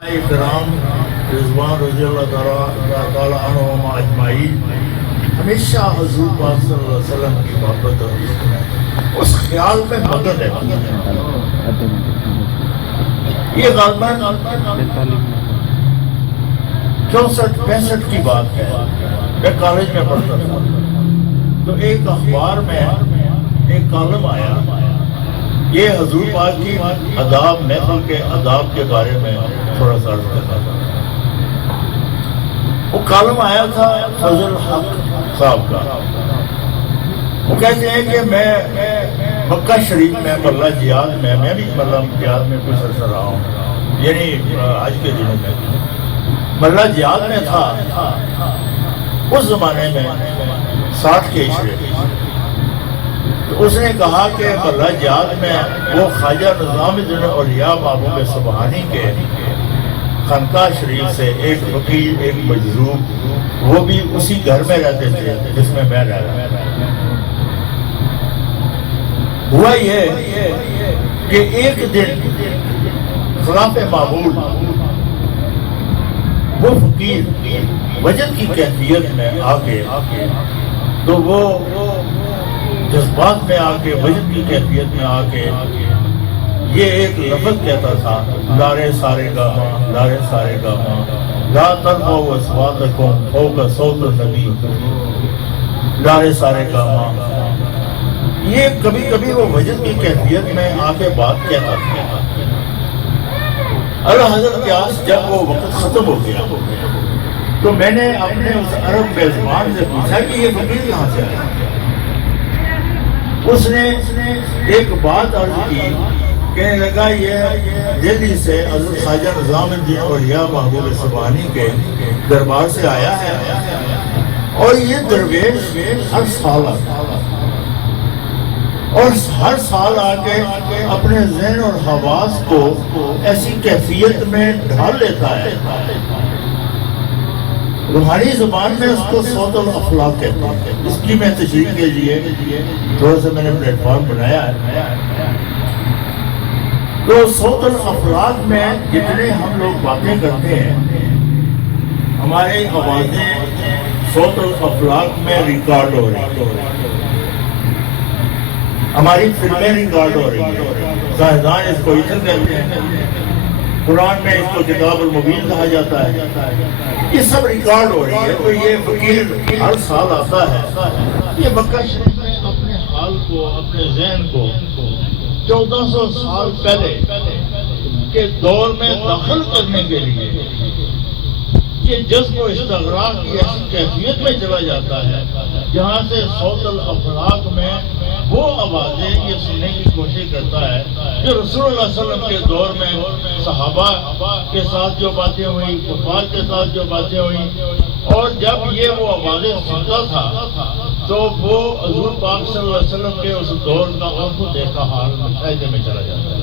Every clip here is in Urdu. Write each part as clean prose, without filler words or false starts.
کرام رضوان رضی اللہ تعالیٰ عنہم اجمعین ہمیشہ حضور پاک صلی اللہ علیہ وسلم کی محبت اور اس خیال میں مدد ہے. یہ غالباً 64-65 کی بات ہے. میں کالج میں پڑھتا تھا تو ایک اخبار میں ایک کالم آیا. یہ حضور پاک کی آداب محفل کے آداب کے بارے میں تھوڑا سا عرض کرنا تھا. وہ کالم آیا تھا فضل حق صاحب کا. وہ کہتے ہیں کہ میں مکہ شریف میں ملہ جہاد میں بھی ملہ جہاد میں کچھ عرصہ رہا ہوں، یعنی آج کے دنوں میں ملہ جہاد میں تھا. اس زمانے میں 60 کے عشرے اس نے کہا کہ ملہ جہاد میں وہ خواجہ نظام الدین اولیاء محبوب سبحانی کے خانقاہ شریف سے ایک وکیل ایک مجذوب وہ بھی اسی گھر میں رہتے تھے جس میں رہ رہا. ہوا یہ کہ ایک دن خلاف معمول وہ فقیر وجد کی کیفیت میں آ کے تو وہ جذبات میں آ کے وجد کی کیفیت میں آ کے یہ ایک لفظ کہتا تھا، لارے سارے گاما لارے سارے گاما لا ترفعوا اصواتکم فوق صوت النبی لارے سارے گاما. یہ کبھی کبھی وہ وجد کی کیفیت میں آ کے بات کہتا تھا. اللہ حضرت قیاس جب وہ وقت ختم ہو گیا تو میں نے اپنے اس عرب میزبان سے پوچھا کہ یہ فقیر کہاں سے آیا. اس نے ایک بات عرض کی، کہنے لگا یہ دہلی سے حضرت خواجہ نظام الدین اولیاء محبوب سبحانی کے دربار سے آیا ہے اور یہ درویش ہر سال آتا اور ہر سال آ کے اپنے ذہن اور حواس کو ایسی کیفیت میں ڈھال لیتا ہے. روحانی زبان میں اس کو صوت الافلاق کہتے ہیں. اس کی میں تشریح کے لیے تھوڑا سا میں نے پلیٹ فارم بنایا ہے. تو صوت الافلاق میں جتنے ہم لوگ باتیں کرتے ہیں ہماری آوازیں صوت الافلاق میں ریکارڈ ہو رہی ہیں، ہماری فلمیں ریکارڈ ہو رہی ہیں. سائنسدان اس کو ایتھر کہتے ہیں، قرآن میں اس کو کتاب المبین کہا جاتا ہے. یہ سب ریکارڈ ہو رہی ہے. تو یہ فقیر ہر سال آتا ہے. یہ مکہ شریف میں اپنے حال کو اپنے ذہن کو 1400 سال پہلے کے دور میں داخل کرنے کے لیے یہ جذب و استغراق کی ایسی کیفیت میں چلا جاتا ہے جہاں سے صوت الافلاق میں وہ آوازیں یہ سننے کی کوشش کرتا ہے جو رسول اللہ صلی اللہ علیہ وسلم کے دور میں صحابہ کے ساتھ جو باتیں ہوئی، کفار کے ساتھ جو باتیں ہوئی. اور جب یہ وہ آوازیں سنتا تھا تو وہ حضور پاک صلی اللہ علیہ وسلم کے اس دور کا آنکھوں دیکھا حال مشاہدے میں چلا جاتا ہے.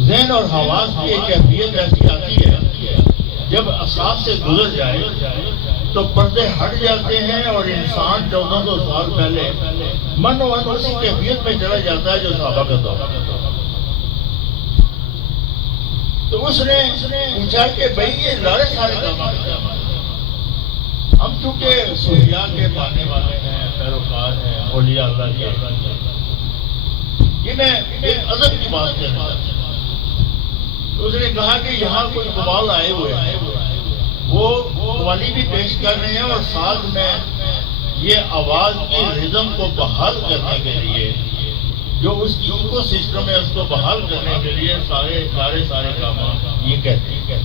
ذہن اور حواس کی ایک کیفیت ایسی آتی ہے جب اعصاب سے گزر جائے تو پردے ہٹ جاتے ہیں اور انسان 1400 سال پہلے من و من اسی کیفیت میں چلا جاتا ہے جو صحابہ کا دور. تو اس نے پوچھا کہ بھئی یہ لارے سارے گاما ہم چونکہ صوفیاء کے ماننے والے ہیں، پیروکار ہیں، اولیاء اللہ کے، یہ میں ایک ادب کی بات کہنا چاہتا ہوں. اس نے کہا کہ یہاں کوئی قبال آئے ہوئے ہیں، وہ قوالی بھی پیش کر رہے ہیں اور ساتھ میں یہ آواز کی ردم کو بحال کرنے کے لیے جو اس کی ایکو سسٹم ہے اس کو بحال کرنے کے لیے سارے کام یہ کہتے ہیں.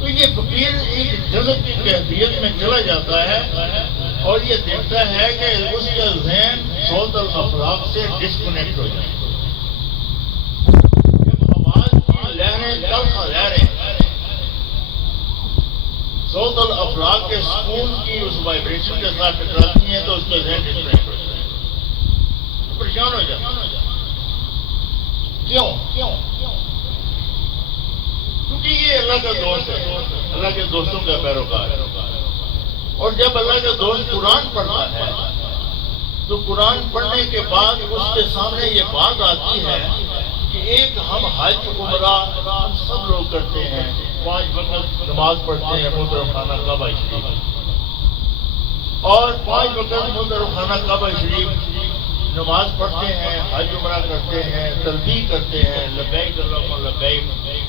تو یہ فقیر ایک جذب کی کیفیت میں چلا جاتا ہے اور یہ دیکھتا ہے کہ اس کا ذہن صوت الافلاق سے ڈسکنیکٹ ہو جائے. جب آواز کی لہریں تلخ لہریں صوت الافلاق کے سکون کی اس وائبریشن کے ساتھ ٹکراتی ہیں تو اس کا ذہن ڈسکنیکٹ ہو جاتا ہے، پریشان ہو جاتا ہے. کیوں؟ کیونکہ یہ اللہ کا دوست ہے، اللہ کے دوستوں کا پیروکار ہے. اور جب اللہ کا دوست قرآن پڑھتا ہے تو قرآن پڑھنے کے بعد اس کے سامنے یہ بات آتی ہے کہ ایک ہم حج عمرہ ہم سب لوگ کرتے ہیں، 5 وقت نماز پڑھتے ہیں محترم خانہ کعبہ شریف، اور 5 وقت محترم خانہ کعبہ شریف نماز پڑھتے ہیں، حج عمرہ کرتے ہیں، تلبیہ کرتے ہیں، لبیک اللہم لبیک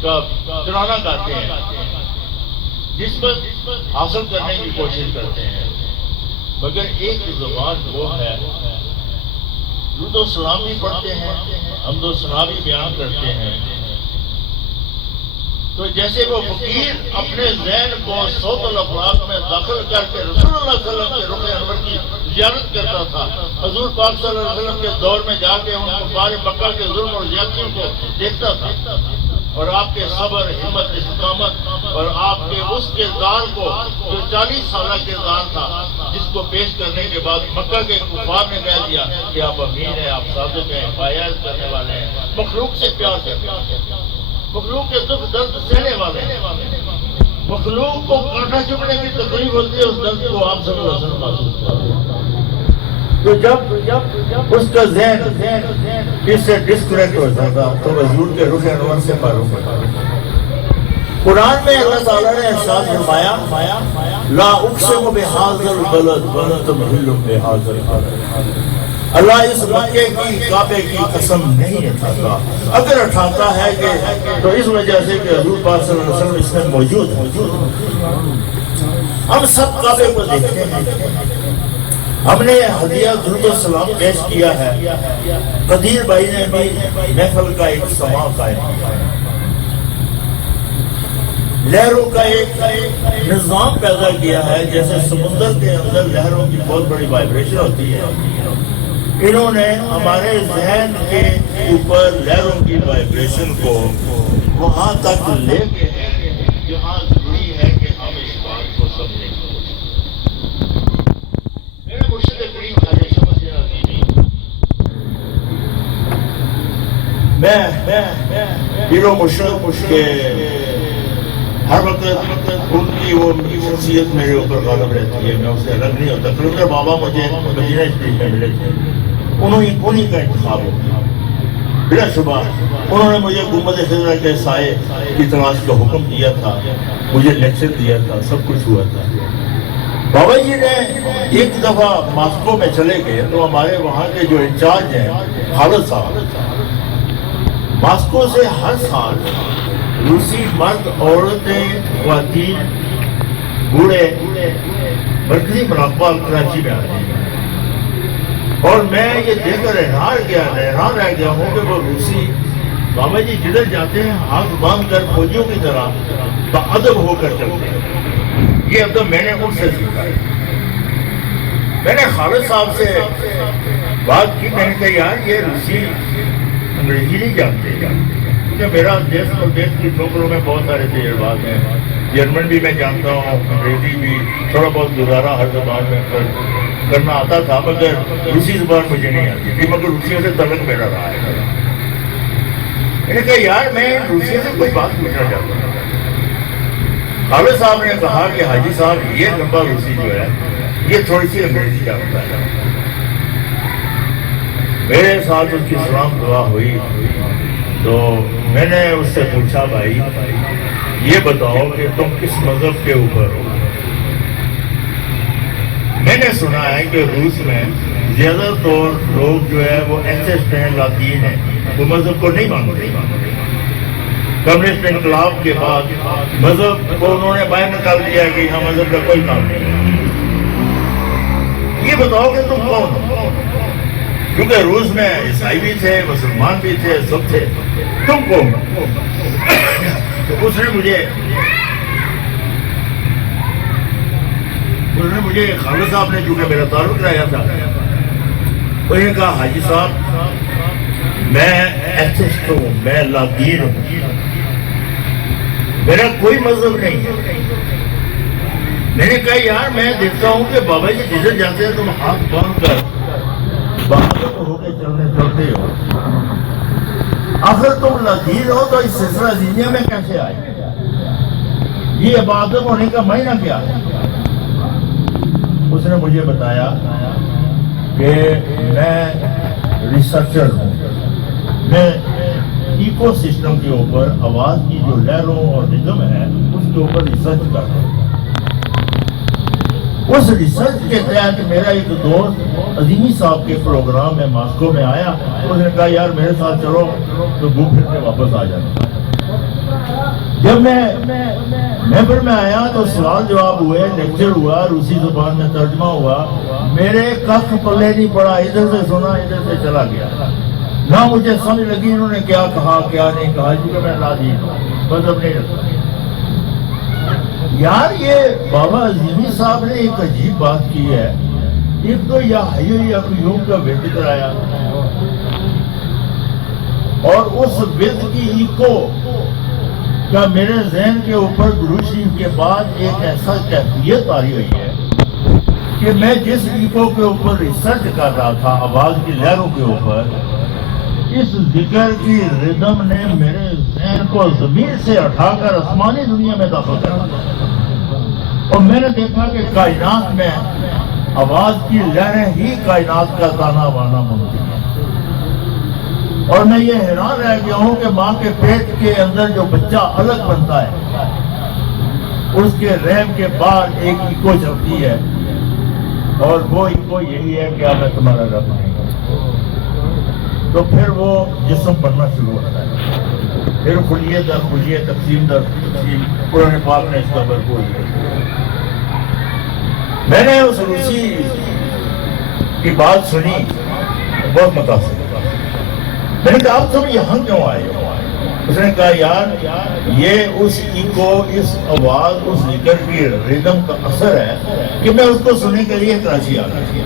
کا ترانہ گاتے ہیں، نسبت حاصل کرنے کی کوشش کرتے ہیں، مگر ایک زبان وہ ہے، درود و سلام بھی پڑھتے ہیں، حمد و ثنا بھی بیان کرتے ہیں۔ تو جیسے وہ فقیر اپنے ذہن کو صوت الافلاق میں داخل کر کے رسول اللہ صلی اللہ علیہ وسلم کے رخ انور کی زیارت کرتا تھا، حضور پاک صلی اللہ علیہ وسلم کے دور میں جا کے ان کفار مکہ کے ظلم اور زیادتیوں کو دیکھتا تھا، اور آپ کے صبر، ہمت، استقامت اور آپ کے اس کردار کو جو 40 سالہ کردار تھا، جس کو پیش کرنے کے بعد مکہ کے کفار نے کہہ دیا کہ آپ امین ہیں، آپ صادق ہیں، فیاض کرنے والے ہیں، مخلوق سے پیار کرتے ہیں، مخلوق کے دکھ درد سہنے والے ہیں، مخلوق کو کانٹا چبھنے کی تکلیف ہوتی ہے، اس درد کو آپ صلی اللہ علیہ وسلم محسوس کرتے ہیں۔ تو جب اس کا ذہن اس سے ڈسکنیکٹ ہو جاتا تو حضور کے رخ انور سے معروف ہوتا۔ قرآن میں اللہ تعالیٰ نے ارشاد فرمایا لا اقسم بہذا البلد وانتم حل بہذا البلد، اللہ اس مکے کی کعبے کی قسم نہیں اٹھاتا، اگر اٹھاتا ہے کہ تو اس وجہ سے کہ حضور پاک صلی اللہ علیہ وسلم اس میں موجود ہے۔ ہم سب کعبے کو دیکھتے ہیں، ہم نے ہدیہ درود و سلام پیش کیا ہے، قدیر بھائی نے بھی محفل کا ایک سماع قائم کیا ہے، لہروں کا ایک نظام پیدا کیا ہے، جیسے سمندر کے اندر لہروں کی بہت بڑی وائبریشن ہوتی ہے، انہوں نے ہمارے ذہن کے اوپر لہروں کی وائبریشن کو وہاں تک لے کے جہاں ضروری ہے کہ ہم اس بات کو سمجھیں۔ میں پیرو مشرق کے ہر وقت ان کی وہ شخصیت میرے اوپر غالب رہتی ہے، میں اس سے الگ نہیں ہوتا۔ کلندر بابا مجھے مدینہ شریف میں ملے تھے، انہی کا انتخاب ہوتا، بلا شبہ انہوں نے مجھے گنبد خضرا کے سائے کی تلاش کا حکم دیا تھا، مجھے لیکچر دیا تھا، سب کچھ ہوا تھا۔ بابا جی نے ایک دفعہ ماسکو میں چلے گئے تو ہمارے وہاں کے جو انچارج ہیں خالد صاحب، ماسکو سے ہر سال روسی مرد، عورتیں، خواتین، بوڑھے مرکزی مراقبہ کراچی میں آتے ہیں، اور میں یہ دیکھ کر حیران رہ گیا ہوں کہ وہ روسی بابا جی جدھر جاتے ہیں ہاتھ باندھ کر فوجیوں کی طرح باادب ہو کر چلتے ہیں۔ یہ اب تو میں نے ان سے سیکھا ہے۔ میں نے خالد صاحب سے بات کی، میں نے کہا یار یہ روسی انگریزی نہیں جانتے، کیونکہ میرا دیش اور دیش کی ٹھوکروں میں بہت سارے تجربات ہیں، جرمن بھی میں جانتا ہوں، انگریزی بھی تھوڑا بہت گزارا ہر زبان میں کرنا آتا تھا، مگر روسی زبان مجھے نہیں آتی تھی، مگر روسیوں سے تعلق میرا رہا ہے۔ میں نے کہا یار میں روسیوں سے کوئی بات پوچھنا چاہتا ہوں۔ خالد صاحب نے کہا کہ حاجی صاحب یہ لمبا روسی جو ہے یہ تھوڑی سی انگریزی جانتا ہے۔ میرے ساتھ اس کی سلام دعا ہوئی تو میں نے اس سے پوچھا بھائی یہ بتاؤ کہ تم کس مذہب کے اوپر ہو؟ میں نے سنا ہے کہ روس میں زیادہ تر لوگ جو ہے وہ ایتھسٹ ہیں، لاطین ہیں، وہ مذہب کو نہیں مانتے۔ کمیونسٹ انقلاب کے بعد مذہب کو انہوں نے باہر نکال دیا کہ یہاں مذہب کا کوئی کام نہیں ہے۔ یہ بتاؤ کہ تم کون ہو؟ کیونکہ روس میں عیسائی بھی تھے، مسلمان بھی تھے، سب تھے، تم کون ہو؟ تو اس نے مجھے خالد صاحب نے چونکہ میرا تعارف کرایا تھا، انہوں نے کہا حاجی صاحب میں ایتھسٹ ہوں، میں لاطین ہوں، میرا کوئی مذہب نہیں ہے۔ میں نے کہا یار میں دیکھتا ہوں کہ بابا جی جدھر جاتے ہیں تم ہاتھ باندھ کر بہادر ہو کے چلتے ہو، آخر تم لاطین ہو تو اس سلسلہ دنیا میں کیسے آئے؟ یہ عبادت ہونے کا معنی کیا ہے؟ اس نے مجھے بتایا کہ میں ریسرچر ہوں، میں ایکو سسٹم کے اوپر آواز کی جو لہروں اور ردم ہے اس کے اوپر ریسرچ کر رہا ہوں۔ اس ریسرچ کے تحت میرا ایک دوست عظیمی صاحب کے پروگرام میں ماسکو میں آیا، اس نے کہا یار میرے ساتھ چلو، تو گھوم پھر کے واپس آ جانا۔ جب میں پھر میں آیا تو سوال جواب ہوئے، لیکچر ہوا، روسی زبان میں ترجمہ ہوا، میرے کخ پلے نہیں پڑا، ادھر سے سنا ادھر سے چلا گیا، نہ مجھے سمجھ لگی انہوں نے کیا کہا کیا نہیں کہا، کیونکہ میں لازی ہوں، مطلب نہیں رکھتا۔ یار یہ بابا عظیمی صاحب نے ایک عجیب بات کی ہے، ایک تو یا حی یا قیوم کا ورد کرایا، اور اس ورد کی ایکو کا میرے ذہن کے اوپر درود شریف کے بعد ایک ایسا کیفیت آئی ہوئی ہے کہ میں جس ایکو کے اوپر ریسرچ کر رہا تھا، آواز کی لہروں کے اوپر، اس ذکر کی ردم نے میرے ذہن کو زمین سے اٹھا کر آسمانی دنیا میں داخل کر دیا، اور میں نے دیکھا کہ کائنات میں آواز کی لہریں ہی کائنات کا تانا بانا ممکن ہے۔ اور میں یہ حیران رہ گیا ہوں کہ ماں کے پیٹ کے اندر جو بچہ الگ بنتا ہے، اس کے رحم کے بعد ایک ایکو چلتی ہے، اور وہ ایکو یہی ہے کہ میں تمہارا رب نہیں ہوں۔ تو پھر وہ جسم بننا شروع ہوتا ہے، پھر خلیے در خلیے، تقسیم در تقسیم، قرآن پاک نے اس کا بھرپور کیا۔ میں نے اس روسی کی بات سنی، بہت متاثر، میں نے کہا آپ سب یہاں کیوں آئے ہو؟ اس نے کہا یار یہ اس ایکو، اس آواز، اس ذکر کی ردم کا اثر ہے کہ میں اس کو سننے کے لیے کراچی آ گیا،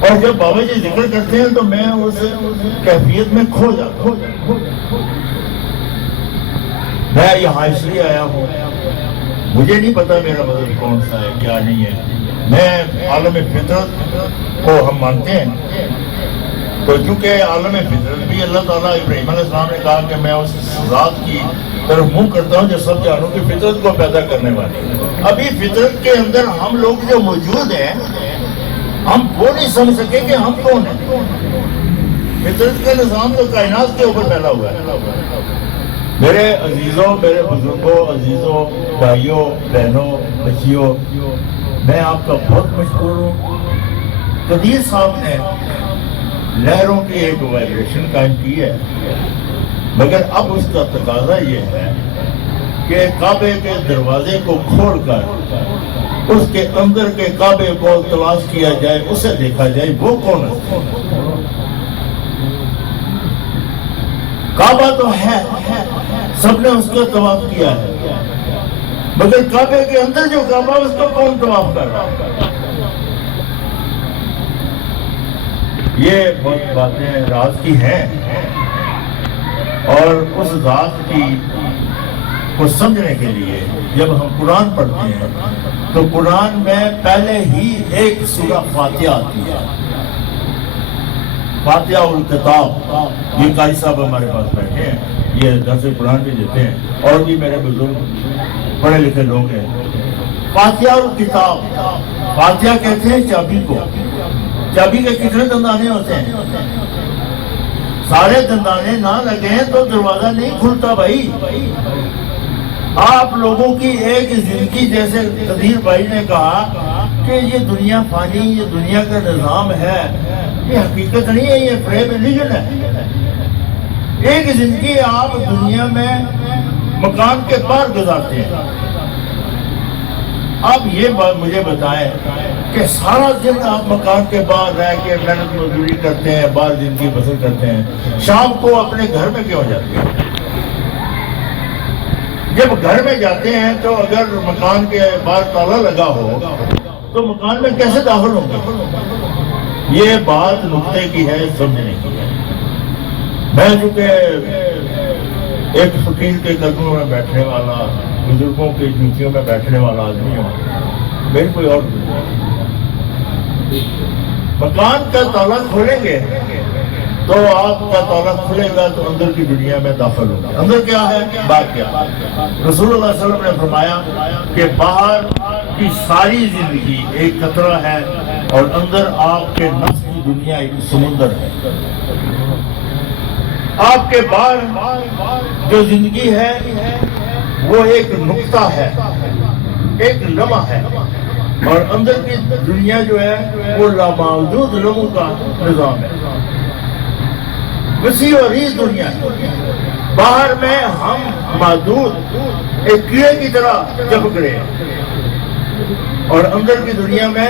اور جب بابا جی ذکر کرتے ہیں تو میں اس کیفیت میں کھو جاتا ہوں۔ میں یہاں اس لیے آیا ہوں، مجھے نہیں پتا میرا مذہب کون سا ہے کیا نہیں ہے، میں عالم فطرت کو ہم مانتے ہیں، تو چونکہ عالم فطرت بھی اللہ تعالیٰ ابراہیم علیہ السلام نے کہا کہ میں اس ذات کی طرف منہ کرتا ہوں جو سب جانوں کی فطرت کو پیدا کرنے والی۔ ابھی فطرت کے اندر ہم لوگ جو موجود ہیں، ہم وہ نہیں سمجھ سکے کہ ہم کون ہیں۔ فطرت کا نظام تو کائنات کے اوپر پھیلا ہوا ہے۔ میرے عزیزوں، میرے بزرگوں، عزیزوں، بھائیوں، بہنوں، بچیوں، میں آپ کا بہت مشکور ہوں۔ قدیر صاحب نے لہروں کی ایک وائبریشن قائم کی ہے، مگر اب اس کا تقاضا یہ ہے کہ کعبے کے دروازے کو کھول کر اس کے اندر کے کعبے کو تلاش کیا جائے، اسے دیکھا جائے وہ کون ہے۔ کعبہ تو ہے، سب نے اس کو طواف کیا ہے، مگر کعبے کے اندر جو کعبہ اس کو کون طواف کر رہا ہے؟ یہ بہت باتیں راز کی ہیں، اور اس ذات کی کو سمجھنے کے لیے جب ہم قرآن پڑھتے ہیں تو قرآن میں پہلے ہی ایک سورہ فاتحہ آتی ہے، فاتحہ الکتاب۔ یہ قاری صاحب ہمارے پاس بیٹھے ہیں، یہ درس قرآن بھی دیتے ہیں، اور بھی میرے بزرگ پڑھے لکھے لوگ ہیں۔ فاتحہ الکتاب، فاتحہ کہتے ہیں چابی کو۔ چابی کے کتنے دندانے ہوتے ہیں؟ سارے دندانے نہ لگے تو دروازہ نہیں کھلتا بھائی۔ آپ لوگوں کی ایک زندگی، جیسے قدیر بھائی نے کہا کہ یہ دنیا فانی، یہ دنیا کا نظام ہے، یہ حقیقت نہیں ہے، یہ فریب ایلیوژن ہے۔ ایک زندگی آپ دنیا میں مکان کے باہر گزارتے ہیں۔ آپ یہ بات مجھے بتائیں کہ سارا دن آپ مکان کے باہر رہ کے محنت مزدوری کرتے ہیں، باہر زندگی بسر کرتے ہیں، شام کو اپنے گھر میں کیوں جاتے ہیں؟ جب گھر میں جاتے ہیں تو اگر مکان کے باہر تالا لگا ہو تو مکان میں کیسے داخل ہوں گے؟ یہ بات نقطے کی ہے، سمجھنے کی ہے۔ میں چونکہ ایک فقیر کے قدموں میں بیٹھنے والا، بزرگوں کی جوتیوں میں بیٹھنے والا آدمی ہوں، میری کوئی اور مکان کا تالا کھولیں گے تو آپ کا تالا کھلے گا تو اندر کی دنیا میں داخل ہوگا۔ اندر کیا ہے؟ بات کیا؟ رسول اللہ صلی اللہ علیہ وسلم نے فرمایا کہ باہر کی ساری زندگی ایک قطرہ ہے، اور اندر آپ کے نفس کی دنیا ایک سمندر ہے۔ آپ کے بعد جو زندگی ہے وہ ایک نقطہ ہے، ایک لمحہ ہے، اور اندر کی دنیا جو ہے وہ لامحدود لمحوں کا نظام ہے، وسیع و عریض دنیا ہے۔ باہر میں ہم محدود ایک کیڑے کی طرح چپک رہے ہیں، اور اندر کی دنیا میں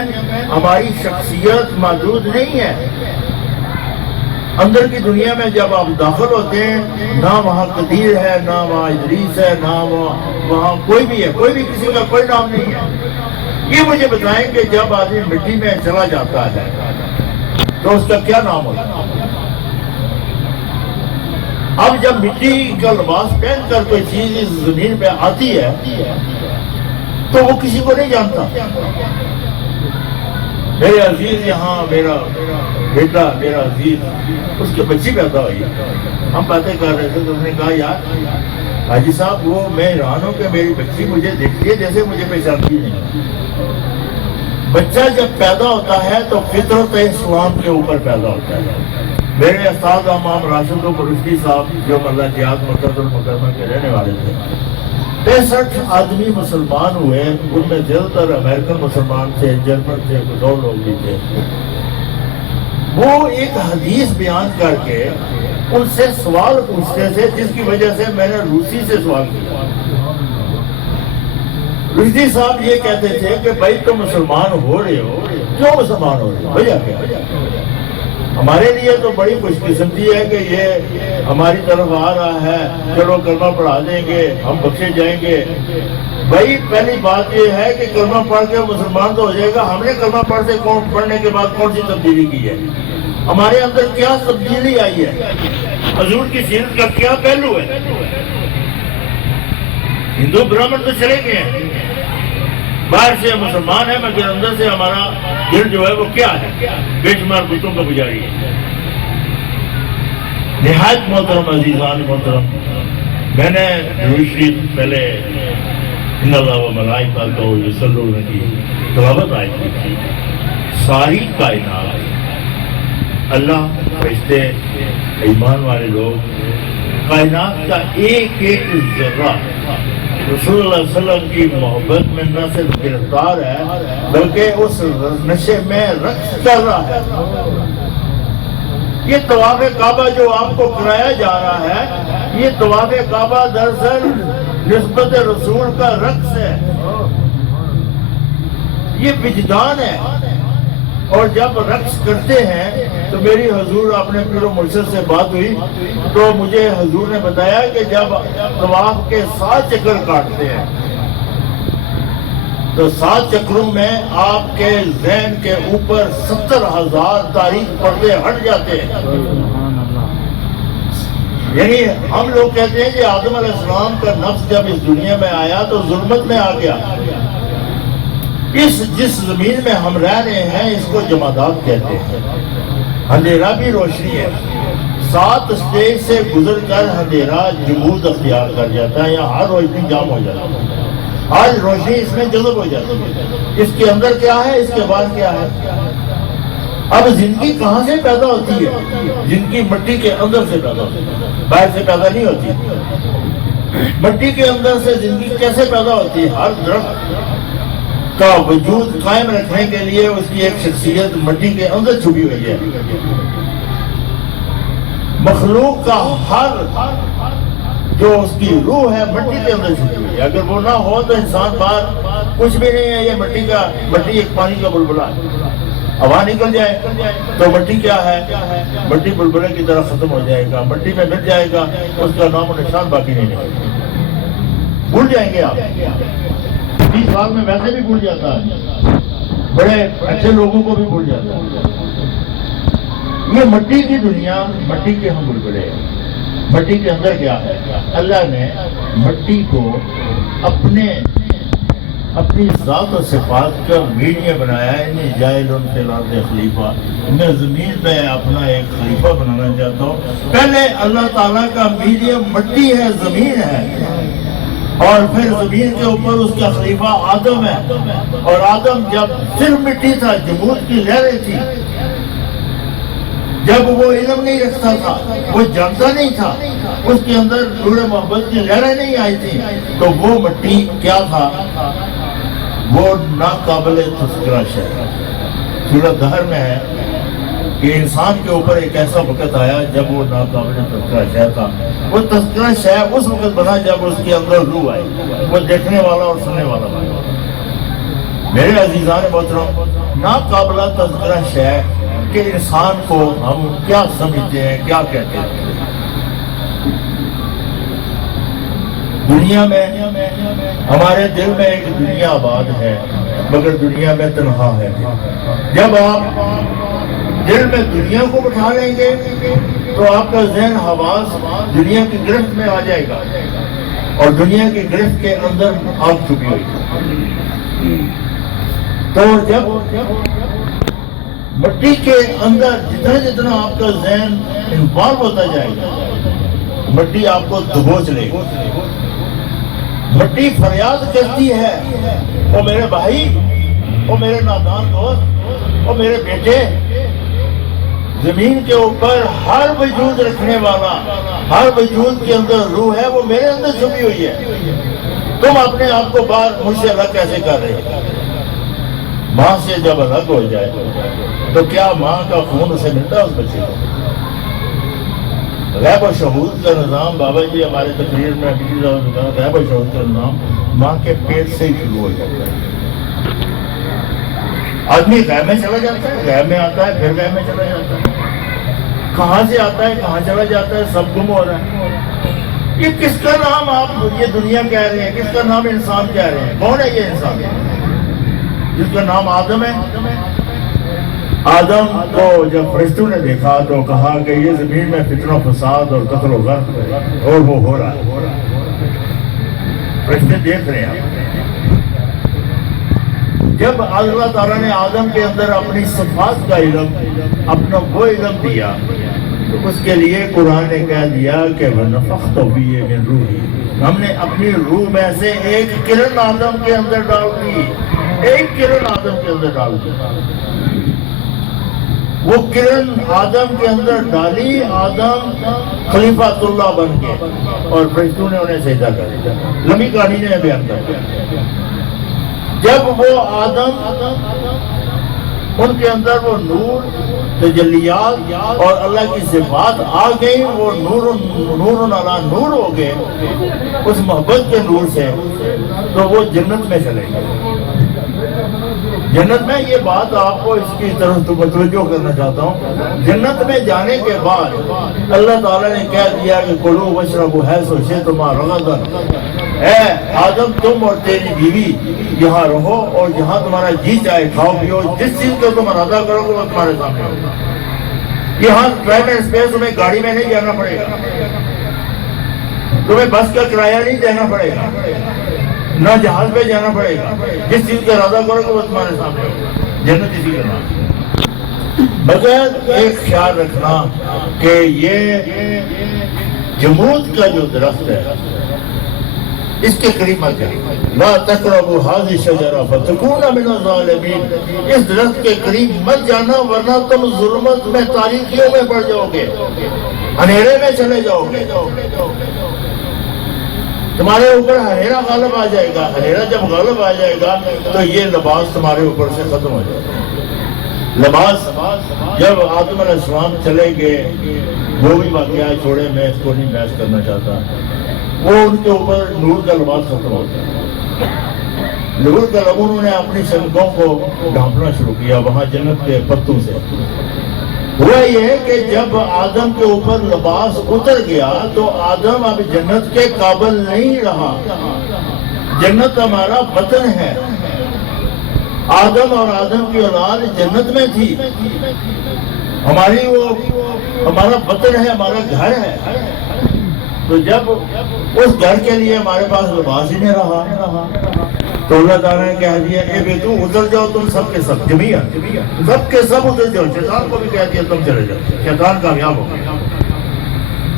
ہماری شخصیت محدود نہیں ہے۔ اندر کی دنیا میں جب آپ داخل ہوتے ہیں، نہ وہاں قدیر ہے، نہ وہاں ادریس ہے، نہ وہاں کوئی بھی ہے، کوئی بھی کسی کا کوئی نام نہیں ہے۔ یہ مجھے بتائیں کہ جب آدمی مٹی میں چلا جاتا ہے تو اس کا کیا نام ہوتا ہے؟ اب جب مٹی کا لباس پہن کر کوئی چیز اس زمین پہ آتی ہے تو وہ کسی کو نہیں جانتا۔ میرے عزیز یہاں میرا بیٹا، میرا عزیز، اس کے بچی پیدا ہوئی، ہم باتیں کر رہے تھے تو اس نے کہا یار حاجی صاحب وہ میں حیران ہوں کہ میری بچی مجھے دیکھتی ہے جیسے مجھے پہچانتی نہیں۔ بچہ جب پیدا ہوتا ہے تو فطرت اسلام کے اوپر پیدا ہوتا ہے۔ میرے استاد امام راشد القرشی صاحب جو ملہ جہاد مکرۃ المکرمہ کے رہنے والے تھے، 65 آدمی مسلمان ہوئے، ان میں زیادہ تر امریکن مسلمان تھے، جرمن تھے، کچھ اور لوگ بھی تھے۔ وہ ایک حدیث بیان کر کے ان سے سوال پوچھتے تھے، جس کی وجہ سے میں نے روسی سے سوال کیا۔ رشدی صاحب یہ کہتے تھے کہ بھائی تم مسلمان ہو رہے ہو، کیوں مسلمان ہو رہے ہو؟ وجہ کیا؟ ہمارے لیے تو بڑی خوش قسمتی ہے کہ یہ ہماری طرف آ رہا ہے، چلو کلمہ پڑھا دیں گے، ہم بخشے جائیں گے۔ بھائی پہلی بات یہ ہے کہ کلمہ پڑھ کے مسلمان تو ہو جائے گا، ہم نے کلمہ پڑھنے کے بعد کون سی تبدیلی کی ہے؟ ہمارے اندر کیا تبدیلی آئی ہے؟ حضور کی سیرت کا کیا پہلو ہے؟ ہندو برہمن تو چلے گئے ہیں، باہر سے مسلمان ہے مگر اندر سے ہمارا دل جو ہے وہ کیا ہے؟ بے شمار بتوں کا پجاری ہے۔ نہایت محترم عزیزان محترم، میں نے درود شریف پہلے ان اللہ و ملائکۃہ یصلون کی تلاوت آئی تھی۔ ساری کائنات، اللہ، فرشتے، ایمان والے لوگ، کائنات کا ایک ایک ذرہ رسول اللہ علیہ وسلم کی محبت میں نہ صرف گرفتار ہے بلکہ اس نشے میں رقص کر رہا ہے۔ یہ طواف کعبہ جو آپ کو کرایا جا رہا ہے، یہ طواف کعبہ دراصل نسبت رسول کا رقص ہے، یہ وجدان ہے۔ اور جب رقص کرتے ہیں تو میری حضور اپنے پیر و مرشد سے بات ہوئی تو مجھے حضور نے بتایا کہ جب طواف کے 7 چکر کاٹتے ہیں تو 7 چکروں میں آپ کے ذہن کے اوپر 70,000 تاریخ پردے ہٹ جاتے ہیں۔ یعنی ہم لوگ کہتے ہیں کہ آدم علیہ السلام کا نفس جب اس دنیا میں آیا تو ظلمت میں آ گیا۔ جس زمین میں ہم رہ رہے ہیں اس کو جمادات کہتے ہیں۔ اندھیرا بھی روشنی ہے، 7 سٹیج سے گزر کر اندھیرا جمود اختیار کر جاتا ہے، یا ہر روشنی جام ہو جاتی ہے، آج روشنی اس میں جذب ہو جاتی ہے۔ اس کے اندر کیا ہے، اس کے بعد کیا ہے؟ اب زندگی کہاں سے پیدا ہوتی ہے؟ زندگی مٹی کے اندر سے پیدا ہوتی ہے، باہر سے پیدا نہیں ہوتی۔ مٹی کے اندر سے زندگی کیسے پیدا ہوتی ہے؟ ہر درخت کا وجود قائم رکھنے کے لیے اس کی ایک شخصیت مٹی کے اندر چھپی ہوئی ہے۔ مخلوق کا ہر جو اس کی روح ہے مٹی کے اندر چھپی ہوئی ہے، اگر وہ نہ ہو تو انسان باہر کچھ بھی نہیں ہے۔ یہ مٹی ایک پانی کا بلبلا ہے، ہوا نکل جائے تو مٹی کیا ہے؟ مٹی بلبلے کی طرح ختم ہو جائے گا، مٹی میں مل جائے گا، اس کا نام و نشان باقی نہیں ہے، بھول جائیں گے آپ۔ 20 سال میں ویسے بھی بھول جاتا ہے، بڑے اچھے لوگوں کو بھی بھول جاتا ہے۔ یہ مٹی کی دنیا، مٹی کے ہم بلبلے ہیں۔ مٹی کے اندر کیا ہے؟ اللہ نے مٹی کو اپنی ذات و صفات کا میڈیا بنایا ہے۔ انی جاعل فی الارض خلیفہ، میں زمین پہ اپنا ایک خلیفہ بنانا چاہتا ہوں۔ پہلے اللہ تعالیٰ کا میڈیا مٹی ہے، زمین ہے، اور پھر زمین کے اوپر اس کا خلیفہ آدم ہے، اور آدم جب صرف مٹی تھا، جمود کی لہریں تھی، جب وہ علم نہیں رکھتا تھا، وہ جانتا نہیں تھا، اس کے اندر نور محبت کی لہریں نہیں آئی تھی، تو وہ مٹی کیا تھا؟ وہ ناقابل تذکرہ شے۔ سورہ دہر میں ہے کہ انسان کے اوپر ایک ایسا وقت آیا جب وہ ناقابل تذکرہ شے تھا۔ وہ تذکرہ شے اس وقت بنا جب اس کے اندر روح آئی، وہ دیکھنے والا اور سننے والا بنا۔ میرے عزیزان محترم، ناقابل تذکرہ شے کہ انسان کو ہم کیا سمجھتے ہیں، کیا کہتے ہیں۔ دنیا میں ہمارے دل میں ایک دنیا آباد ہے، مگر دنیا میں تنہا ہے۔ جب آپ دل میں دنیا کو بٹھا لیں گے تو آپ کا ذہن حواس دنیا کی گرفت میں آ جائے گا، اور دنیا کی گرفت کے اندر آپ چھپی ہوئی۔ تو جب مٹی کے اندر جتنا جتنا آپ کا ذہن انوالو ہوتا جائے گا، مٹی آپ کو دبوچ لے گی۔ مٹی فریاد کرتی ہے، او میرے بھائی، او میرے نادان دوست، او میرے بیٹے، زمین کے اوپر ہر وجود رکھنے والا، ہر وجود کے اندر روح ہے، وہ میرے اندر چھپی ہوئی ہے۔ تم اپنے آپ کو باہر مجھ سے الگ کیسے کر رہے ہو؟ ماں سے جب الگ ہو جائے تو کیا ماں کا خون اسے ملتا ہے اس بچے کو؟ غیب و شہود کا نظام، بابا جی ہمارے تقریر میں غیب و شہود کا نظام ماں کے پیٹ سے ہی شروع ہو جاتا ہے۔ آدمی غیب میں چلا جاتا ہے، غیب میں آتا ہے، پھر غیب میں چلا جاتا ہے، کہاں سے آتا ہے کہاں چلا جاتا ہے، سب گم ہو رہا ہے۔ یہ کس کا نام آپ یہ دنیا کہہ رہے ہیں، کس کا نام انسان کہہ رہے ہیں؟ کون ہے یہ انسان جس کا نام آدم ہے؟ آدم کو جب فرشتوں نے دیکھا تو کہا کہ یہ زمین میں فتنہ و فساد اور قتل و غرق ہے، اور وہ ہو رہا ہے۔ فرشتے دیکھ رہے ہیں۔ جب اللہ تعالیٰ نے آدم کے اندر اپنی صفات کا علم، اپنا وہ علم دیا، تو اس کے لیے قرآن نے کہہ دیا کہ وَنَفَخْتُ فِيهِ مِن رُوحِي، ہم نے اپنی روح میں سے ایک کرن آدم کے اندر ڈال دی، ایک کرن آدم کے اندر ڈال دی۔ وہ کرن آدم کے اندر ڈالی، آدم خلیفۃ اللہ بن گئے، اور فرشتوں نے انہیں سجدہ کر دیا۔ لمبی کہانی نے بیان کر دیا۔ جب وہ آدم، ان کے اندر وہ نور، تجلیات اور اللہ کی صفات آ گئی، وہ نور علی نور ہو گئے اس محبت کے نور سے، تو وہ جنت میں چلے گئے۔ جنت میں، یہ بات آپ کو اس کی طرف توجہ کرنا چاہتا ہوں، جنت میں جانے کے بعد اللہ تعالیٰ نے کہہ دیا کہ کلوا واشربوا حیث شئتما رغدا، اے آدم تم اور تیری بیوی یہاں رہو، اور جہاں تمہارا جی چاہے کھاؤ پیو، جس چیز کو تم ارادہ کرو گے وہ تمہارے سامنے ہوگا۔ یہاں ٹائم اینڈ اسپیس تمہیں گاڑی میں نہیں جانا پڑے گا، تمہیں بس کا کرایہ نہیں دینا پڑے گا، نہ جہاز پہ جانا پڑے گا، جس چیز کا ارادہ کرو گے وہ تمہارے سامنے ہوگا۔ جنت اسی کا نام۔ مگر ایک خیال رکھنا کہ یہ جمود کا جو درخت ہے اس کے قریب مت جاؤ، لا تقربوا هذه الشجرة فتكونوا من الظالمین، اس درخت کے قریب مت جانا ورنہ تم ظلمت میں، تاریکیوں میں پڑ جاؤ گے، اندھیرے میں چلے جاؤ گے، تمہارے اوپر اندھیرا غالب آ جائے گا۔ اندھیرا جب غالب آ جائے گا تو یہ لباس تمہارے اوپر سے ختم ہو جائے گا۔ لباس جب آدم علیہ السلام چلے گئے، وہ بھی واقعہ چھوڑے، میں اس کو نہیں بحث کرنا چاہتا، وہ ان کے اوپر نور کا لباس ختم ہو گیا۔ نور کا لباس انہوں نے اپنی شنکوں کو ڈھانپنا شروع کیا وہاں جنت کے پتوں سے۔ ہوا یہ کہ جب آدم کے اوپر لباس اتر گیا تو آدم اب جنت کے قابل نہیں رہا۔ جنت ہمارا وطن ہے، آدم اور آدم کی اولاد جنت میں تھی، ہماری وہ ہمارا وطن ہے، ہمارا گھر ہے۔ تو جب اس گھر کے لیے ہمارے پاس لباس ہی نہیں رہا تو اللہ تعالیٰ نے کہہ دیا اے بیٹو اتر جاؤ، تم سب کے سب جميعا، سب کے سب اتر جاؤ۔ شیطان کو بھی کہہ دیا تم چلے جاؤ، شیطان کامیاب ہو گیا۔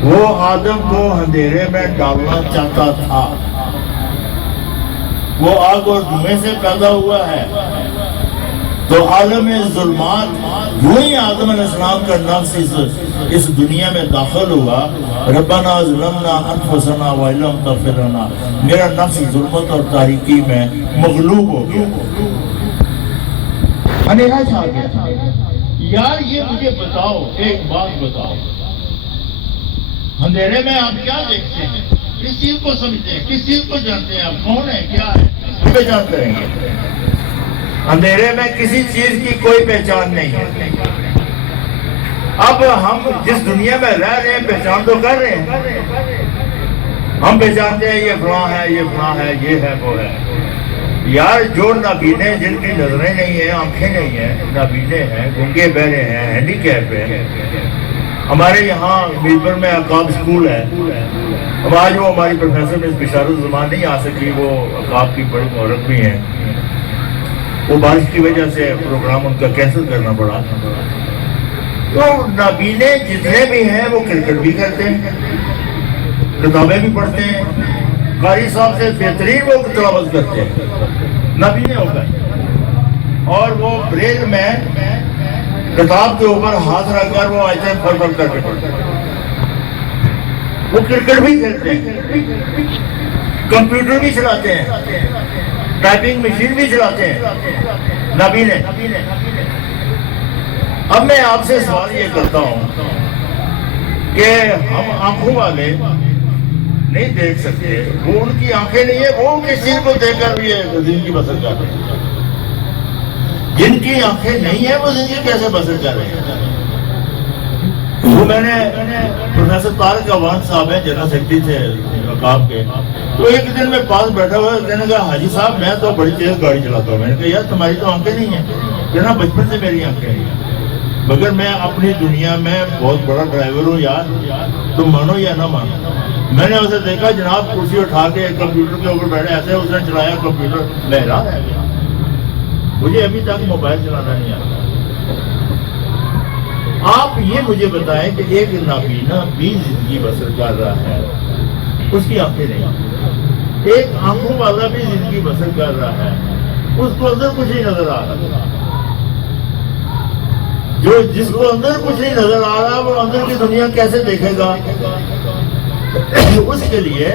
وہ آدم کو اندھیرے میں ڈالنا چاہتا تھا، وہ آگ اور دھوئیں سے پیدا ہوا ہے، تو عالم ظلمات یوں ہی آدم علیہ السلام کا نفس اس دنیا میں داخل ہوا. ربنا ظلمنا انفسنا وان لم تغفر لنا، میرا نفس ظلمت اور تاریکی میں مغلوب ہو گیا، اندھیرا چھا گیا. یار یہ مجھے بتاؤ، ایک بات بتاؤ، اندھیرے میں آپ کیا دیکھتے ہیں؟ کس چیز کو سمجھتے ہیں؟ کس چیز کو جانتے ہیں؟ آپ کون ہیں؟ کیا ہے؟ کس پہچان کریں گے؟ اندھیرے میں کسی چیز کی کوئی پہچان نہیں ہے. اب ہم جس دنیا میں رہ رہے ہیں پہچان تو کر رہے ہیں. ہم پہچانتے ہیں یہ فلاں ہے، یہ فلاں ہے، یہ ہے، وہ ہے. یار جو نابینے، جن کی نظریں نہیں ہیں، آنکھیں نہیں ہیں، نابینے ہیں، گنگے بہرے ہیں، ہینڈی کیپ ہیں. ہمارے یہاں میرپور میں عقاب اسکول ہے. اب آج وہ ہماری پروفیسر مس بشارت الزمان نہیں آ سکی، وہ عقاب کی بڑی مہرت بھی ہیں. وہ بارش کی وجہ سے پروگرام ان کا کینسل کرنا پڑا. تو نابینے جتنے بھی ہیں وہ کرکٹ بھی کرتے ہیں، کتابیں بھی پڑھتے ہیں، قاری صاحب سے بہترین وہ تلاوت کرتے ہیں، نابینے ہو گئے. اور وہ بریل میں کتاب کے اوپر ہاتھ رکھ کر وہ آیتیں پڑھ کر کے پڑھتے ہیں. وہ کرکٹ بھی کھیلتے ہیں، کمپیوٹر بھی چلاتے ہیں، ٹائپنگ مشین بھی چلاتے ہیں، نابینے. اب میں آپ سے سوال یہ کرتا ہوں کہ ہم آنکھوں والے نہیں دیکھ سکتے، وہ ان کی آنکھیں نہیں ہیں، وہ کس چیز کو دیکھ کر بھی زندگی بسر کر رہے ہیں؟ جن کی آنکھیں نہیں ہیں وہ زندگی کیسے بسر کر رہے ہیں؟ وہ میں نے پروفیسر طارق عوان صاحب ہیں، جنرل سیکرٹری تھے عقاب کے، تو ایک دن میں پاس بیٹھا ہوا ہے. کہنے کہا حاجی صاحب میں تو بڑی تیز گاڑی چلاتا ہوں. میں نے کہا یار تمہاری تو آنکھیں نہیں ہیں. کہنا بچپن سے میری آنکھیں نہیں ہیں، مگر میں اپنی دنیا میں بہت بڑا ڈرائیور ہوں. یار تم مانو یا نہ مانو، میں نے اسے دیکھا جناب کرسی اٹھا کے کمپیوٹر کے اوپر بیٹھے، ایسے اس نے چلایا کمپیوٹر، میں حیران رہ گیا. مجھے ابھی تک موبائل چلانا نہیں آتا. آپ یہ مجھے بتائیں کہ ایک نابینا بھی زندگی بسر کر رہا ہے، اس کی آنکھیں نہیں. ایک آنکھوں والا بھی زندگی بسر کر رہا ہے، اس کو اندر کچھ نہیں نظر آ رہا. جس کو اندر کچھ نہیں نظر آ رہا وہ اندر کی دنیا کیسے دیکھے گا؟ اس کے لیے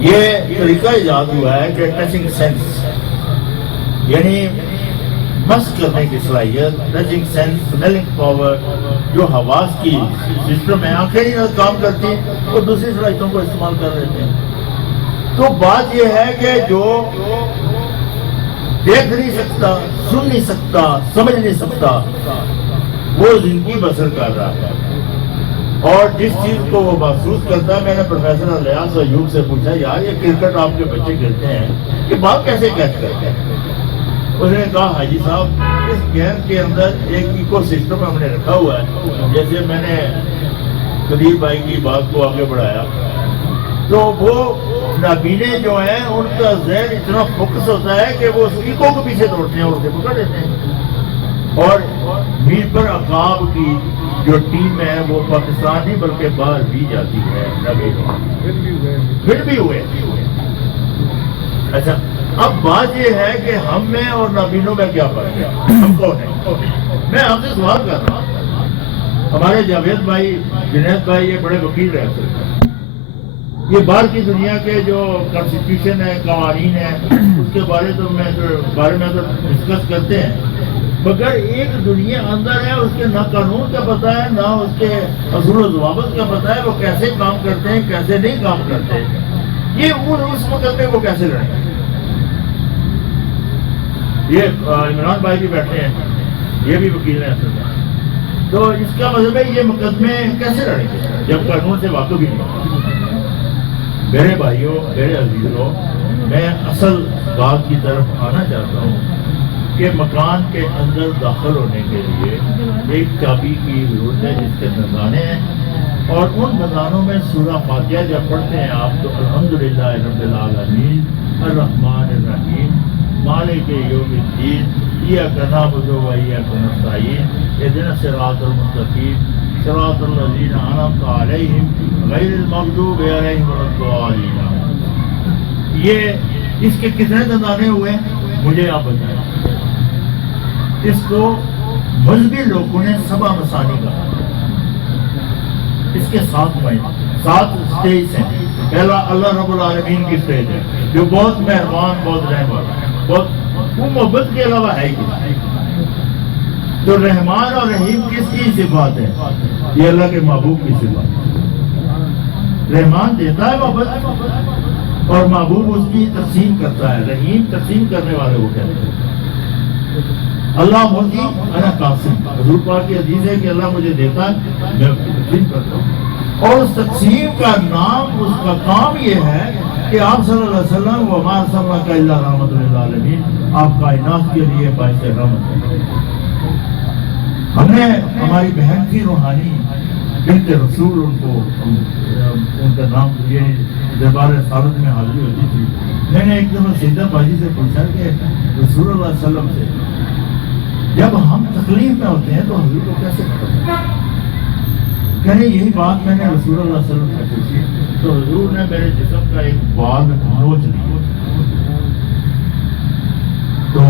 یہ طریقہ ایجاد ہوا ہے کہ ٹچنگ سینس، یعنی مس کرنے کی صلاحیت، ٹچنگ سینس، اسمیلنگ پاور، جو حواس کی سسٹم ہے، آنکھیں نہیں کام کرتی وہ دوسری صلاحیتوں کو استعمال کر لیتے ہیں. تو بات یہ ہے کہ جو دیکھ نہیں سکتا، سن نہیں سکتا، سمجھ نہیں سکتا، وہ زندگی بسر کر رہا ہے. اور جس چیز کو وہ محسوس کرتا ہے، میں نے پروفیسر الیاس ایوب سے پوچھا یار یہ کرکٹ آپ کے بچے کھیلتے ہیں یہ بات کیسے کیچ کرتے ہیں؟ اس نے کہا حاجی صاحب اس گیم کے اندر ایک ایکو سسٹم ہم نے رکھا ہوا ہے. جیسے میں نے قدیر بھائی کی بات کو آگے بڑھایا تو وہ نابینے جو ہیں ان کا ذہن اتنا فوکس ہوتا ہے کہ وہ اس ایکو کو پیچھے دوڑتے ہیں اور اسے پکڑ لیتے ہیں. اور میرپور عقاب کی جو ٹیم ہے وہ پاکستان نہیں بلکہ باہر بھی جاتی ہے. پھر بھی ہوئے. اچھا اب بات یہ ہے کہ ہم میں اور نابینوں میں کیا فرق ہے؟ ہم کون ہیں؟ میں آپ سے سوال کر رہا ہوں. ہمارے جاوید بھائی، جنید بھائی یہ بڑے وکیل رہ سکتے ہیں. یہ باہر کی دنیا کے جو کانسٹیٹیوشن ہے، قوانین ہیں، اس کے بارے میں تو ڈسکس کرتے ہیں، مگر ایک دنیا اندر ہے اس کے نہ قانون کا پتہ ہے نہ اس کے اصول و ضوابط کا پتہ ہے، وہ کیسے کام کرتے ہیں کیسے نہیں کام کرتے. یہ اس مقدمے کو کیسے لڑیں گے؟ یہ عمران بھائی بھی بیٹھے ہیں، یہ بھی وکیل ہیں اصل میں. تو اس کا مطلب ہے یہ مقدمے کیسے لڑیں گے جب قانون سے واقف ہی نہیں؟ میرے بھائیوں، میرے عزیزوں، میں اصل بات کی طرف آنا چاہتا ہوں کہ مکان کے اندر داخل ہونے کے لیے ایک چابی کی ضرورت ہے جس کے خزانے ہیں، اور ان خزانوں میں سورہ فاتحہ جب پڑھتے ہیں آپ تو الحمدللہ رب العالمین الرحمن الرحیم مالک یوم الدین ایاک نعبد و ایاک نستعین اہدنا الصراط المستقیم صراط الذین انعمت علیہم غیر المغضوب علیہم ولا الضالین. یہ اس کے کتنے خزانے ہوئے مجھے آپ بتائیں؟ اس کو مذہبی لوگوں نے سبا مسانی کہا. اس کے 7 سٹیج ہیں. پہلا اللہ رب العالمین کی سٹیج ہے جو بہت مہربان، بہت رحم والا، بہت وہ محبت کے علاوہ ہے ہی. تو رحمان اور رحیم کس کی صفات ہے؟ یہ اللہ کے محبوب کی صفات. رحمان دیتا ہے محبت اور محبوب اس کی تقسیم کرتا ہے. رحیم تقسیم کرنے والے کو کہتے ہیں. اللہ مجھے انا قاسم، حضور پاک کی حدیث ہے کہ اللہ مجھے دیتا ہے، میں تقسیم کرتا ہوں. اور اس تقسیم کا نام، اس کا کام یہ ہے کہ آپ صلی اللہ علیہ وسلم وما ارسلناک الا رحمۃ للعالمین، آپ کائنات کے لیے باعث رحمت ہیں. ہم نے ہماری بہن کی روحانی بنت رسول، ان کا نام یہ دربار رسالت میں حاضری ہوتی تھی. میں نے ایک دن سیدہ باجی سے پوچھا کہ رسول اللہ علیہ وسلم سے جب ہم تکلیف میں ہوتے ہیں تو حضور کو کیسے کرتے ہیں؟ کہنے یہی بات میں نے رسول اللہ علیہ وسلم سے پوچھی تو حضور نے میرے جسم کا ایک بال نوچ لیا. تو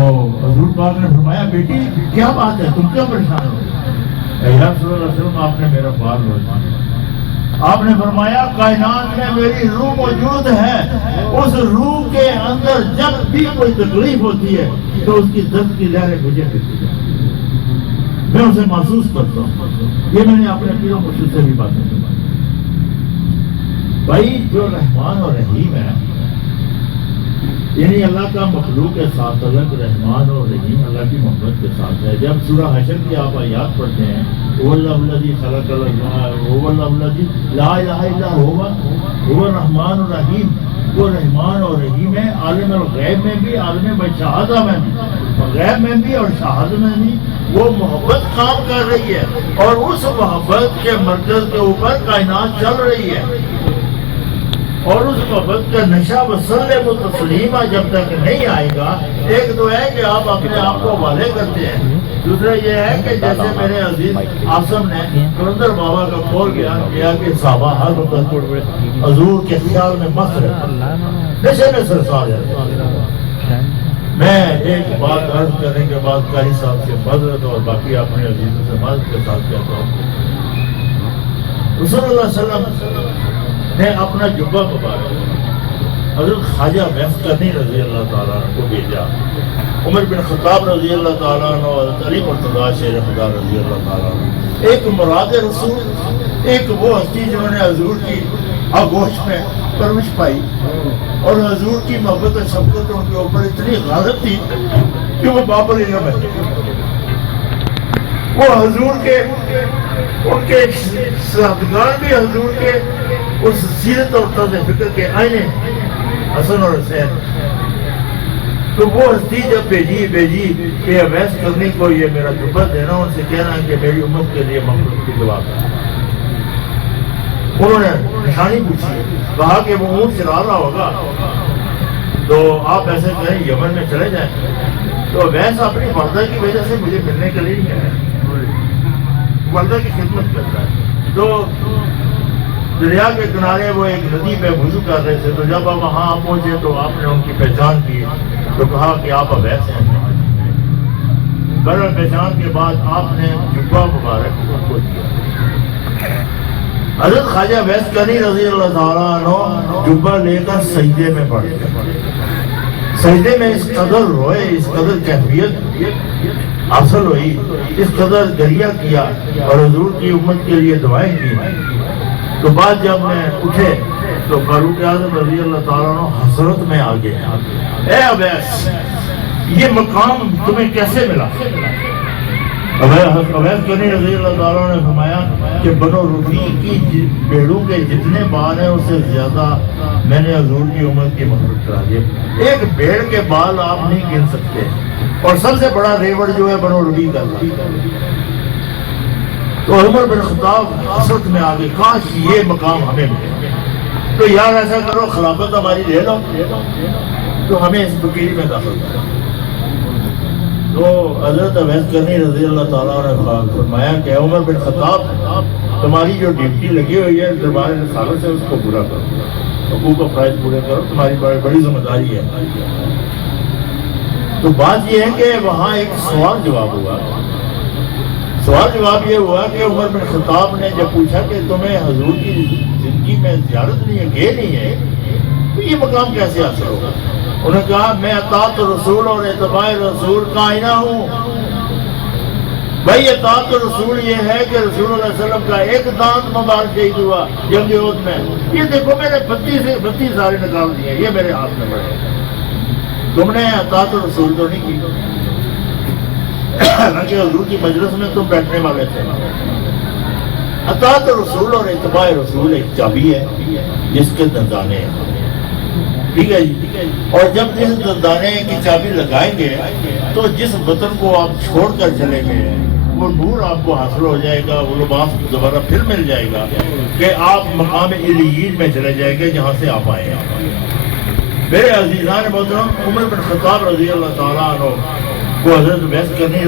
حضور پاک نے فرمایا بیٹی کیا بات ہے، تم کیوں پریشان ہو؟ یا رسول اللہ علیہ وسلم آپ نے میرا بال نوچ لیا. آپ نے فرمایا کائنات میں میری روح موجود ہے، اس روح کے اندر جب بھی کوئی تکلیف ہوتی ہے تو اس کی درد کی لہریں مجھے پھرتی ہیں، میں اسے محسوس کرتا ہوں. یہ میں نے اپنے پیروں مرشد سے بھی باتیں کی. بھائی جو رحمان اور رحیم ہے، یعنی اللہ کا مخلوق کے ساتھ تعلق رحمان اور رحیم اللہ کی محبت کے ساتھ ہے. جب سورہ حشر کی آپ آیات پڑھتے ہیں هو الله الذي خلق هو الله الذي لا اله الا هو الرحمن الرحیم، وہ رحمان اور رحیم ہے عالم الغیب میں بھی، عالم بشہادہ میں بھی، غیب میں بھی اور شہادت میں بھی. وہ محبت کام کر رہی ہے اور اس محبت کے مرکز کے اوپر کائنات چل رہی ہے. اور اس محبت کا نشہ وسلم و تسلیمہ جب تک نہیں آئے گا، ایک تو ہے کہ آپ اپنے آپ کو حوالے کرتے ہیں، دوسرا یہ ہے کہ جیسے میرے عزیز عاصم نے قلندر بابا کا قول بیان کیا کہ صحابہ ہر وقت حضور کے خیال میں مست رہتے، نشے میں سرسار جاتے. میں ایک بات عرض کرنے کے بعد قاری صاحب سے معذرت اور باقی اپنے عزیزوں سے معذرت کے ساتھ کہتا ہوں. رسول اللہ صلی اللہ علیہ وسلم نے اپنا جبہ مبارک حضرت خواجہ ویس کرنی رضی اللہ تعالیٰ عنہ کو بھیجا. عمر بن خطاب رضی اللہ تعالیٰ عنہ اور علی مرتضیٰ شیر خدا رضی اللہ تعالیٰ عنہ، ایک مراد رسول، ایک وہ ہستی جنہوں نے حضور کی آغوش میں پرورش پائی اور حضور کی محبت اور شفقت ان کے اوپر اتنی غالب تھی کہ وہ باب العلم ہے. وہ حضور کے ان کے صحابگان بھی حضور کے اس سیرت اور طرز فکر کے آئینے حسن اور حسین. تو وہ ہستی جب بھیجی کہ اویس کرنے کو یہ میرا جبہ دینا، ان سے کہنا کہ میری امت کے لیے مخلوق کی دعا کرنا. انہوں نے نشانی پوچھی، کہا کہ وہ اونٹ چلا رہا ہوگا تو آپ ایسے کریں یمن میں چلے جائیں. تو اویس اپنی والدہ کی وجہ سے مجھے ملنے کے لیے نہیں ہے، والدہ کی خدمت کرتا ہے. تو دریا کے کنارے وہ ایک ندی پہ وضو کر رہے تھے. تو جب آپ وہاں پہنچے تو آپ نے ان کی پہچان کی تو کہا کہ آپ اویس ہیں. برابر پہچان کے بعد آپ نے جبہ مبارک ان کو دیا. حضرت خواجہ ویس کرنی رضی اللہ تعالیٰ عنہ جبہ لے کر سجدے میں پڑ گئے. سجدے میں اس قدر روئے، اس قدر کیفیت حاصل ہوئی، اس قدر گریہ کیا اور حضور کی امت کے لیے دعائیں کی. تو بعد جب میں اٹھے تو فاروق اعظم رضی اللہ تعالیٰ عنہ حسرت میں آ گئے. اے اویس، یہ مقام تمہیں کیسے ملا؟ اویس کرنی رضی اللہ تعالیٰ عنہ نے فرمایا کہ بنو ربیع کی بھیڑوں کے جتنے بال ہیں اس سے زیادہ میں نے حضور کی امت کی محبت کرا دی. ایک بھیڑ کے بال آپ نہیں گن سکتے. اور سب سے بڑا ریوڑ جو ہے بنو ربیع کا تھا. تو عمر بن خطاب حسرت میں آگے، کاش یہ مقام ہمیں ملے. تو یار ایسا کرو خلافت ہماری لے لو تو ہمیں اس فقیری میں داخل کرو. تو حضرت اویس کرنی رضی اللہ تعالیٰ نے فرمایا کہ عمر بن خطاب، تمہاری جو ڈیوٹی لگی ہوئی ہے دربار رسالت سے اس کو پورا کرو، حقوق و فرائض پورے کرو، تمہاری بڑی ذمہ داری ہے. تو بات یہ ہے کہ وہاں ایک سوال جواب ہوا. سوال جواب یہ ہوا کہ عمر بن خطاب نے جب پوچھا کہ تمہیں حضور کی زندگی میں زیارت نہیں ہے، گئے نہیں ہے، تو یہ مقام کیسے حاصل ہوگا؟ انہوں نے کہا میں اطاعت رسول اور اتباع رسول کا آئینہ ہوں. بھائی اطاعت رسول یہ ہے کہ رسول اللہ علیہ وسلم کا ایک دانت مبارک شہید ہوا جنگ احد میں، یہ دیکھو میں نے 32 سارے نکال دیے، یہ میرے ہاتھ میں پڑے. تم نے اطاعت رسول تو نہیں کی، حالانکہ حضور کی مجلس میں تم بیٹھنے والے تھے. اطاعت رسول اور اتباع رسول ایک چابی ہے جس کے دندانے ہیں، ٹھیک ہے جی. اور جب اس دندانے کی چابی لگائیں گے تو جس وطن کو آپ چھوڑ کر چلے گئے وہ نور آپ کو حاصل ہو جائے گا، وہ لباس دوبارہ پھر مل جائے گا کہ آپ مقام علیین میں چلے جائیں گے جہاں سے آپ آئے ہیں. میرے عزیزان محترم، عمر بن خطاب رضی اللہ تعالیٰ عنہ کو حضرت ویس کرنی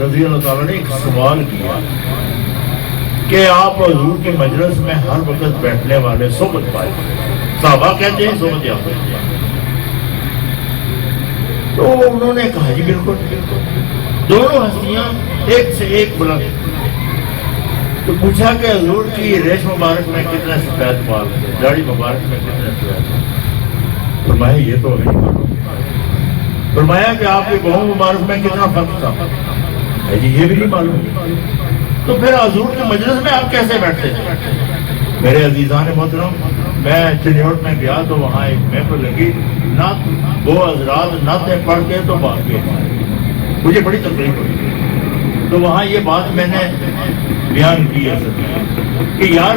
رضی اللہ تعالیٰ نے ایک سوال کیا کہ آپ حضور کے مجلس میں ہر وقت بیٹھنے والے صحبت پائے. صحابہ کہتے ہیں صحبت یافتہ. تو انہوں نے کہا جی بالکل. دونوں ہستیاں ایک سے ایک بلند. تو پوچھا کہ حضور کی ریش مبارک میں کتنے سفید بال تھے، داڑھی مبارک میں کتنے سفید بال؟ فرمایا یہ تو نہیں معلوم. فرمایا کہ آپ کے بہو مبارک میں کتنا فرق تھا؟ جی یہ بھی نہیں معلوم. تو پھر حضور کے مجلس میں آپ کیسے بیٹھتے تھے؟ میرے عزیزان محترم، میں چنیوٹ میں گیا تو وہاں ایک محفل لگی، نہ وہ حضرات نعتیں پڑھ کے تو بات کے مجھے بڑی تکلیف ہوئی. تو وہاں یہ بات میں نے بیان کی ہے کہ یار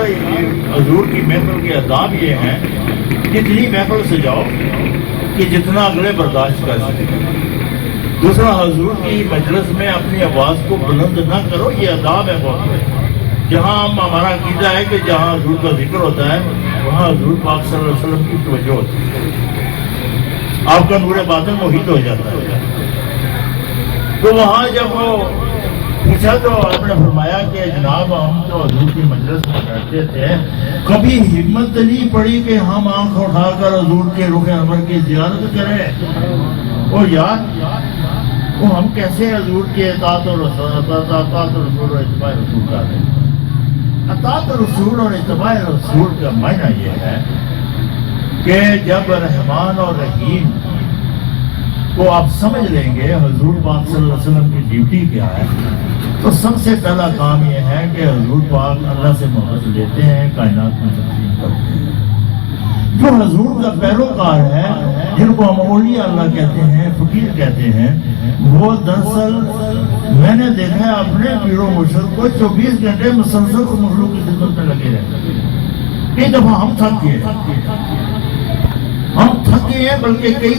حضور کی محفل کے آداب یہ ہیں، اتنی محفل سے جاؤ کہ جتنا اگلے برداشت کر سکے. دوسرا، حضور کی مجلس میں اپنی آواز کو بلند نہ کرو، یہ آداب ہے بہت. جہاں ہمارا عقیدہ ہے کہ جہاں حضور کا ذکر ہوتا ہے وہاں حضور پاک صلی اللہ علیہ وسلم کی توجہ ہوتی ہے، آپ کا نور باطن محیط ہو جاتا ہے. تو وہاں جب وہ پوچھا تو آپ نے فرمایا کہ جناب ہم تو حضور کی مجلس میں بیٹھتے تھے، کبھی ہمت نہیں پڑی کہ ہم آنکھ اٹھا کر حضور کے رخ انور کی زیارت کریں. اور یار وہ ہم کیسے حضور کے اطاعت اور رسول اور اتباع رسول کا دیں؟ اطاعت رسول اور اتباع رسول کا معنی یہ ہے کہ جب رحمان اور رحیم کو آپ سمجھ لیں گے حضور پاک صلی اللہ علیہ وسلم کی ڈیوٹی کیا ہے، تو سب سے پہلا کام یہ ہے کہ حضور پاک اللہ سے محبت لیتے ہیں، کائنات میں تقسیم کرتے ہیں. جو حضور کا پیروکار ہے، جن کو ہم اولیاء اللہ کہتے ہیں، فقیر کہتے ہیں، وہ دراصل میں نے دیکھا ہے اپنے پیر و مرشد کو 24 گھنٹے مسلسل کو مخلوق کی خدمت میں لگے رہتے ہیں. کئی دفعہ ہم تھک گئے ہیں، بلکہ کئی